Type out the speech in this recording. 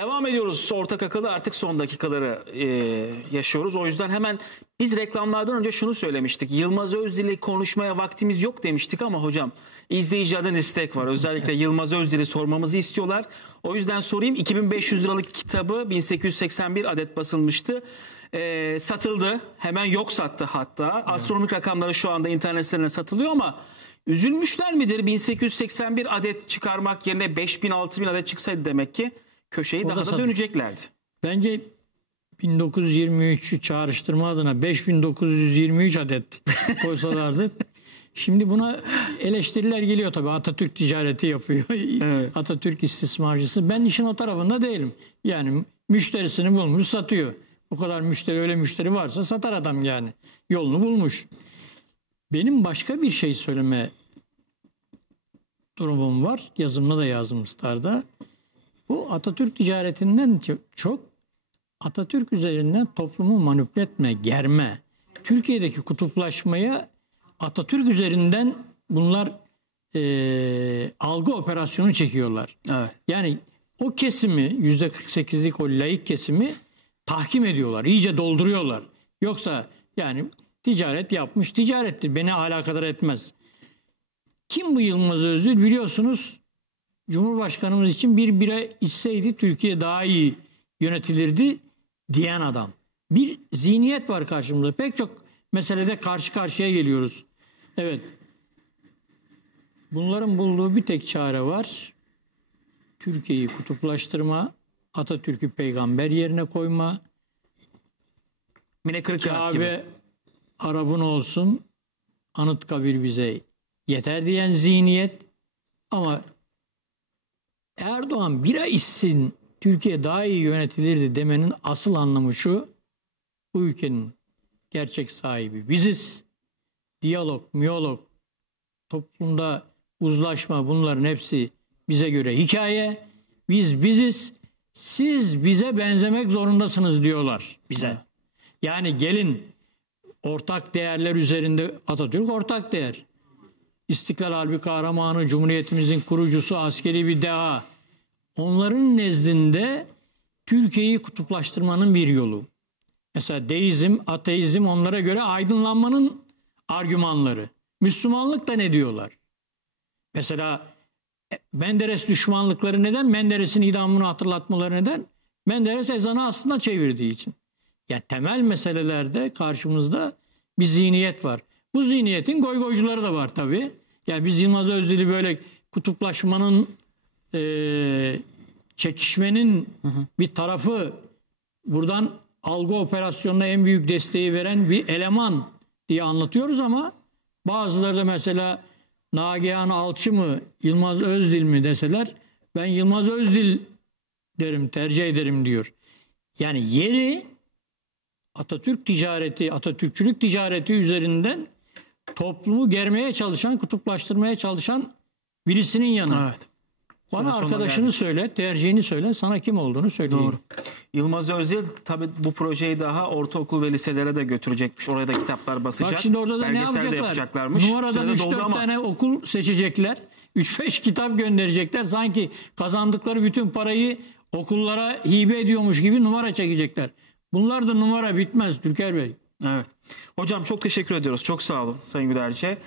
Devam ediyoruz. Ortak akıllı artık son dakikaları e, yaşıyoruz. O yüzden hemen biz reklamlardan önce şunu söylemiştik. Yılmaz Özdil'i konuşmaya vaktimiz yok demiştik ama hocam izleyicilerden istek var. Özellikle Yılmaz Özdil'i sormamızı istiyorlar. O yüzden sorayım. 2500 liralık kitabı 1881 adet basılmıştı. E, satıldı. Hemen yok sattı hatta. Astronomik rakamları şu anda internet sitelerine satılıyor ama üzülmüşler midir? 1881 adet çıkarmak yerine 5000 6000 adet çıksaydı demek ki köşeyi da daha da satılır. döneceklerdi. Bence 1923'ü çağrıştırma adına 5923 adet koysalardı. Şimdi buna eleştiriler geliyor tabii. Atatürk ticareti yapıyor. Atatürk istismarcısı. Ben işin o tarafında değilim. Yani müşterisini bulmuş satıyor. O kadar müşteri öyle müşteri varsa satar adam yani. Yolunu bulmuş. Benim başka bir şey söyleme durumum var. Yazımda da yazdım Star'da. Bu Atatürk ticaretinden ço- çok Atatürk üzerinden toplumu manipüle etme, germe. Türkiye'deki kutuplaşmaya Atatürk üzerinden bunlar eee, algı operasyonu çekiyorlar. Evet. Yani o kesimi %48'lik o laik kesimi tahkim ediyorlar. iyice dolduruyorlar. Yoksa yani ticaret yapmış ticarettir. Beni alakadar etmez. Kim bu Yılmaz Özdil biliyorsunuz Cumhurbaşkanımız için bir bira içseydi Türkiye daha iyi yönetilirdi diyen adam. Bir zihniyet var karşımızda. Pek çok meselede karşı karşıya geliyoruz. Evet. Bunların bulduğu bir tek çare var. Türkiye'yi kutuplaştırma, Atatürk'ü peygamber yerine koyma, Mine Kırkağıt gibi. Arap'ın olsun, Anıtkabir bize yeter diyen zihniyet. Ama Erdoğan bira içsin, Türkiye daha iyi yönetilirdi demenin asıl anlamı şu. Bu ülkenin gerçek sahibi biziz. Diyalog, miyolog, toplumda uzlaşma bunların hepsi bize göre hikaye. Biz biziz. Siz bize benzemek zorundasınız diyorlar bize. Yani gelin ortak değerler üzerinde Atatürk ortak değer. İstiklal Harbi kahramanı, Cumhuriyetimizin kurucusu, askeri bir deha. Onların nezdinde Türkiye'yi kutuplaştırmanın bir yolu. Mesela deizm, ateizm onlara göre aydınlanmanın argümanları. Müslümanlık da ne diyorlar? Mesela e, Menderes düşmanlıkları neden? Menderes'in idamını hatırlatmaları neden? Menderes ezanı aslında çevirdiği için. Ya temel meselelerde karşımızda bir zihniyet var. Bu zihniyetin goygoycuları da var tabii. Yani biz Yılmaz Özdil'i böyle kutuplaşmanın eee, çekişmenin bir tarafı buradan algı operasyonuna en büyük desteği veren bir eleman diye anlatıyoruz ama bazıları da mesela Nagihan Alçı mı Yılmaz Özdil mi deseler ben Yılmaz Özdil derim tercih ederim diyor. Yani yeri Atatürk ticareti, Atatürkçülük ticareti üzerinden toplumu germeye çalışan, kutuplaştırmaya çalışan birisinin yanı. Evet. Bana sonuna arkadaşını geldik. söyle, tercihini söyle, sana kim olduğunu söyleyeyim. Doğru. Yılmaz Özdil tabii bu projeyi daha ortaokul ve liselere de götürecekmiş. Oraya da kitaplar basacak. Bak şimdi orada da ne de yapacaklar? yapacaklarmış. Numaradan Sürede doldu 3-4 ama tane okul seçecekler. 3-5 kitap gönderecekler. Sanki kazandıkları bütün parayı okullara hibe ediyormuş gibi numara çekecekler. Bunlar da numara bitmez Türker Bey. Evet. Hocam çok teşekkür ediyoruz. Çok sağ olun Sayın Gülerci.